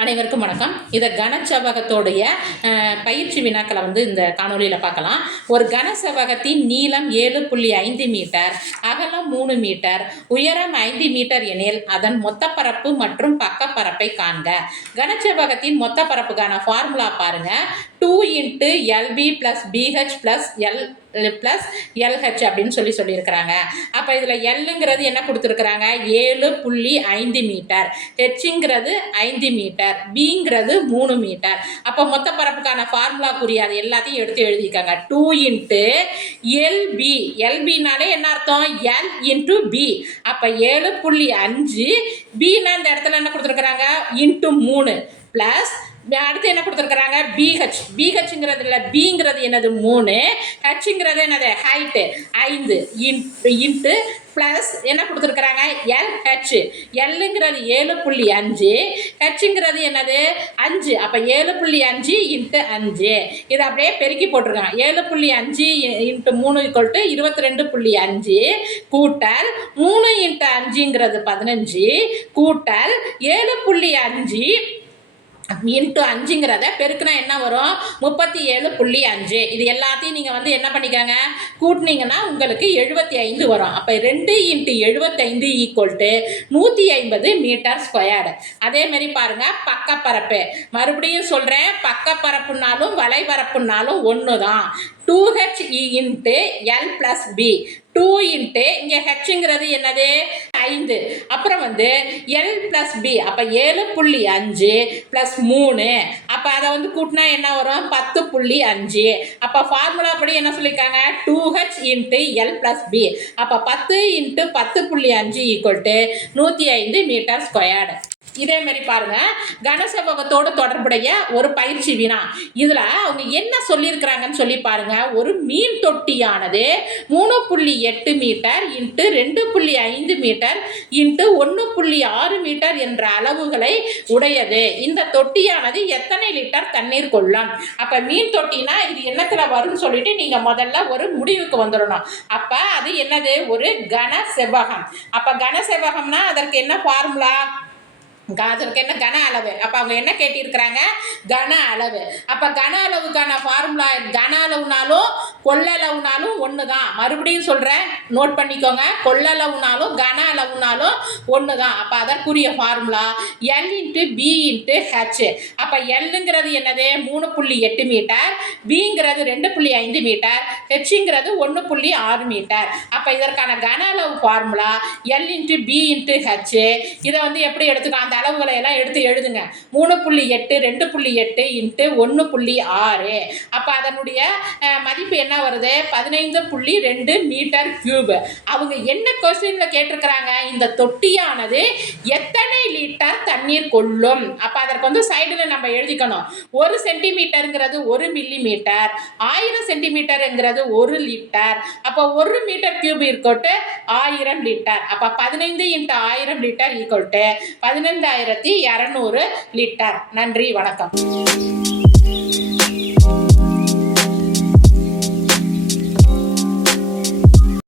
அனைவருக்கும் வணக்கம். இதை கனசெவ்வகத்தோடைய பயிற்சி வினாக்களை இந்த காணொலியில் பார்க்கலாம். ஒரு கனசெவ்வகத்தின் நீளம் 7.5 மீட்டர், அகலம் 3 மீட்டர், உயரம் 5 மீட்டர் எனில் அதன் மொத்த பரப்பு மற்றும் பக்கப்பரப்பை காண்க. கனசெவ்வகத்தின் மொத்த பரப்புக்கான ஃபார்முலா பாருங்க. 2 × LB + BH + L + LH அப்படின்னு சொல்லியிருக்கிறாங்க. அப்போ இதில் எல்லுங்கிறது என்ன கொடுத்துருக்குறாங்க? 7.5 மீட்டர், ஹெச்ங்கிறது 5 மீட்டர், பிங்கிறது 3 மீட்டர். அப்போ மொத்த பரப்புக்கான ஃபார்முலா புரியாது, எல்லாத்தையும் எடுத்து எழுதிக்காங்க. 2 × LB, LBனாலே என்ன அர்த்தம்? L × B. அப்போ 7.5, பின்னா இந்த இடத்துல என்ன கொடுத்துருக்குறாங்க? × 3 ப்ளஸ் அடுத்து என்ன கொடுத்துருக்குறாங்க? BH, BHங்கிறது இல்லை, பிங்கிறது என்னது? 3, ஹெச்ங்கிறது என்னது? ஹைட்டு 5 இன்ட்டு ப்ளஸ் என்ன கொடுத்துருக்குறாங்க? LH, எல்லுங்கிறது 7.5, ஹெச்ங்கிறது என்னது? 5. அப்போ 7.5 × 5 இதை அப்படியே பெருக்கி போட்டிருக்காங்க. 7.5 × 3 = 22.5 கூட்டல் 3 × 5ங்கிறது 15 கூட்டல் 7.5 × 5ங்கிறத பெருக்குனா என்ன வரும்? 37.5. இது எல்லாத்தையும் நீங்கள் என்ன பண்ணிக்காங்க? கூட்டினீங்கன்னா உங்களுக்கு 75 வரும். அப்போ 2 × 75 = 150 மீட்டர் ஸ்கொயர்டு. அதே மாதிரி பாருங்க, பக்கப்பரப்பு. மறுபடியும் சொல்கிறேன், பக்கப்பரப்புனாலும் வலைபரப்புனாலும் ஒன்று தான். 2H × L + B. 2 இங்கே ஹெச்ங்கிறது என்னது? 5. அப்புறம் L + B. அப்போ 7.5 + 3. அப்போ அதை கூட்டினா என்ன வரும்? 10.5. அப்போ ஃபார்முலா படி என்ன சொல்லியிருக்காங்க? 2H × L + B. அப்போ 10 × 10.5 = 105 மீட்டர் ஸ்கொயர்டு. இதே மாதிரி பாருங்க, கனசெவ்வகத்தோடு தொடர்புடைய ஒரு பயிற்சி வினா. இதில் அவங்க என்ன சொல்லியிருக்கிறாங்கன்னு சொல்லி பாருங்க. ஒரு மீன் தொட்டியானது 3.8 மீட்டர் × 2.5 மீட்டர் × 1.6 மீட்டர் என்ற அளவுகளை உடையது. இந்த தொட்டியானது எத்தனை லிட்டர் தண்ணீர் கொள்ளும்? அப்போ மீன் தொட்டினா இது என்னத்துல வரும்னு சொல்லிட்டு நீங்க முதல்ல ஒரு முடிவுக்கு வந்துடணும். அப்ப அது என்னது? ஒரு கனசெவ்வகம். அப்ப கனசெவ்வகம்னா அதற்கு என்ன ஃபார்முலா? அதற்கு என்ன? கன அளவு. அப்போ அவங்க என்ன கேட்டிருக்கிறாங்க? கன அளவு. அப்போ கன அளவுக்கான ஃபார்முலா, கன அளவுனாலும் கொள்ளளவுனாலும் ஒன்று தான். மறுபடியும் சொல்கிறேன், நோட் பண்ணிக்கோங்க. கொள்ளளவுனாலும் கன அளவுனாலும் ஒன்று தான். அப்போ அதற்குரிய ஃபார்முலா L × B × H. அப்போ எல்லுங்கிறது என்னது? 3.8 மீட்டர், பிங்கிறது 2.5 மீட்டர், ஹெச்ங்கிறது 1.6 மீட்டர். அப்போ இதற்கான கன அளவு ஃபார்முலா L × B × H. இதை எப்படி எடுத்துக்கலாம்? அந்த அளவுகளை எல்லாம் எடுத்து எழுதுங்க. 3.8, 2.8 × 1.6. அப்போ அதனுடைய மதிப்பு என்ன வருது? 15.2 மீட்டர் கியூப். அவங்க என்ன கொஸ்டின்ல கேட்டிருக்கிறாங்க? இந்த தொட்டியானது எத்தனை லிட்டர் தண்ணீர் கொள்ளும்? அப்போ அதற்கு சைடில் நம்ம எழுதிக்கணும். 1 சென்டிமீட்டருங்கிறது 1 மில்லிமீட்டர், 1000 சென்டிமீட்டருங்கிறது 1 லிட்டர். அப்போ 1 மீட்டர் கியூப் = 1000 லிட்டர். அப்போ 15 × 1000 லிட்டர் = 15,200 லிட்டர். நன்றி, வணக்கம்.